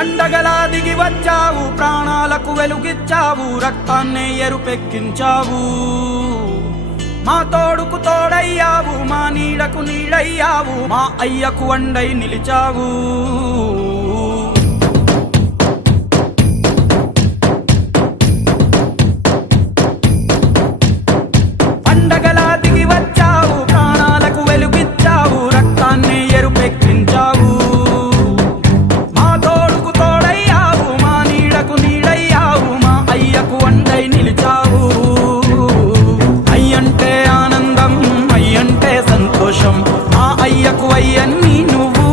పండగలా దిగి వచ్చావు, ప్రాణాలకు వెలుగిచ్చావు, రక్తాన్నే ఎరుపెక్కించావు. మా తోడుకు తోడయ్యావు, మా నీడకు నీడయ్యావు, మా అయ్యకు వండై నిలిచావు. పండగలా దిగి వచ్చావు, ప్రాణాలకు వెలుగిచ్చావు, రక్తాన్నే ఎరుపెక్కించావు. మా తోడుకు తోడయ్యావు, మా నీడకు నీడయ్యావు, మా అయ్యకు వండై నిలిచావు. అయ్యంటే ఆనందం, అయ్యంటే సంతోషం, మా అయ్యకు అయ్యన్ని నువ్వు.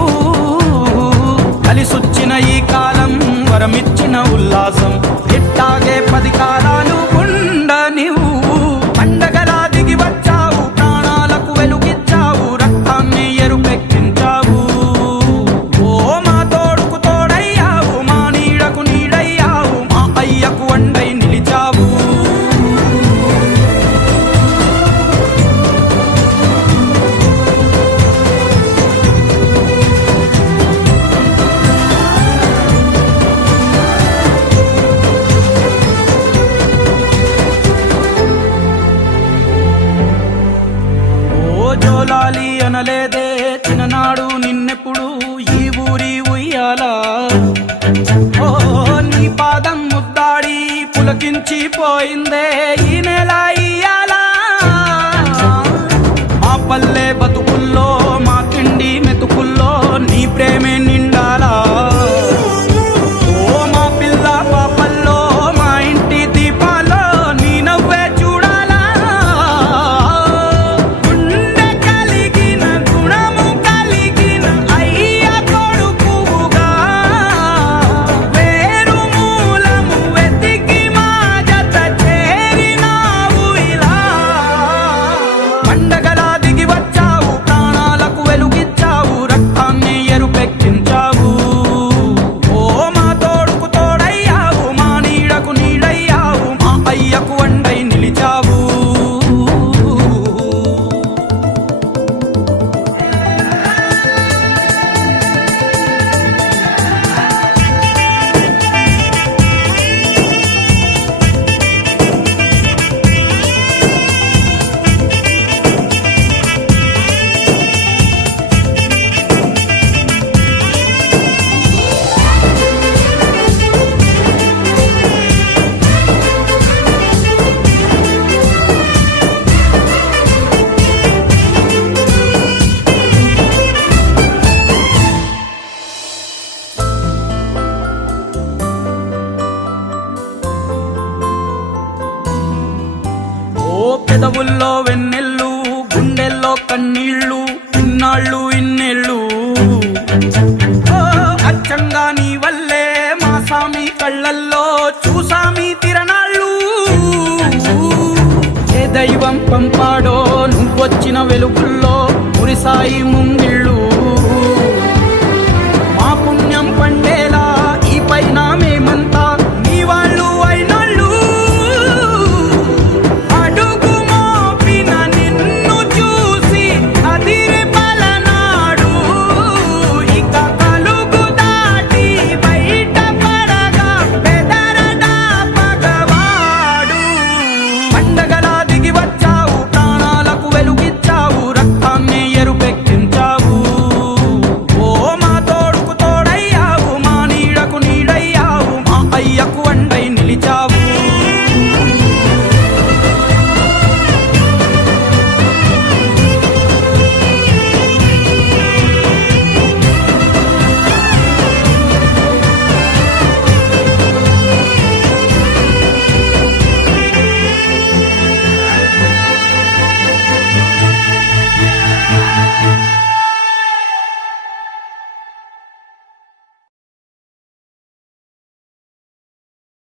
కలిసొచ్చిన ఈ కాలం వరమిచ్చిన ఉల్లాసం, ఇట్టాగే 10 కాలాలు ఉండనివ్వు. పండగలా దిగి వచ్చావు, ప్రాణాలకు వెలుగిచ్చావు, రక్తాన్ని ఎరుపెక్కించావు. ఓ మా తోడుకు తోడయ్యావు, మా నీడకు నీడయ్యావు, మా అయ్యకు వండై నిలిచావు. జోలాలి అనలేదే చిన్ననాడు నిన్నెప్పుడు ఈ ఊరి ఉయ్యాలా. ఓ నీ పాదం ముద్దాడి పులకించి పోయిందే ఈ నెల ఇయ్యాలా. మా పల్లె బతుకుల్లో, మా తిండి మెతుకుల్లో నీ ప్రేమే నిండాలా. ఓ మా పిల్ల పాపల్లో, మా ఇంటి దీపాల్లో నీ నవ్వే చూడాలా. గుండె కలిగిన గుణము కలిగిన అయ్య కొడుకుగా, వేరు మూలము వెతికి మా జత చేరినావు ఇలా. పండగలా దిగి వచ్చావు, ప్రాణాలకు వెలుగిచ్చావు, రక్తాన్ని ఎరుపెక్కించావు. ఓ మా తోడుకు తోడయ్యావు, మా నీడకు నీడయ్యావు, మా అయ్యకు వండై నిలిచావు. ఓ పెదవుల్లో వెన్నెల్లు, గుండెల్లో కన్నీళ్ళు, ఇన్నాళ్ళు ఇన్నేళ్ళు. ఓ అచ్చంగా నీ వల్లే మా సామి కళ్ళల్లో చూసామి తిరణాళ్ళు. ఏ దైవం పంపాడో నువ్వొచ్చిన వెలుగుల్లో మురిసాయి ముంగిళ్ళు.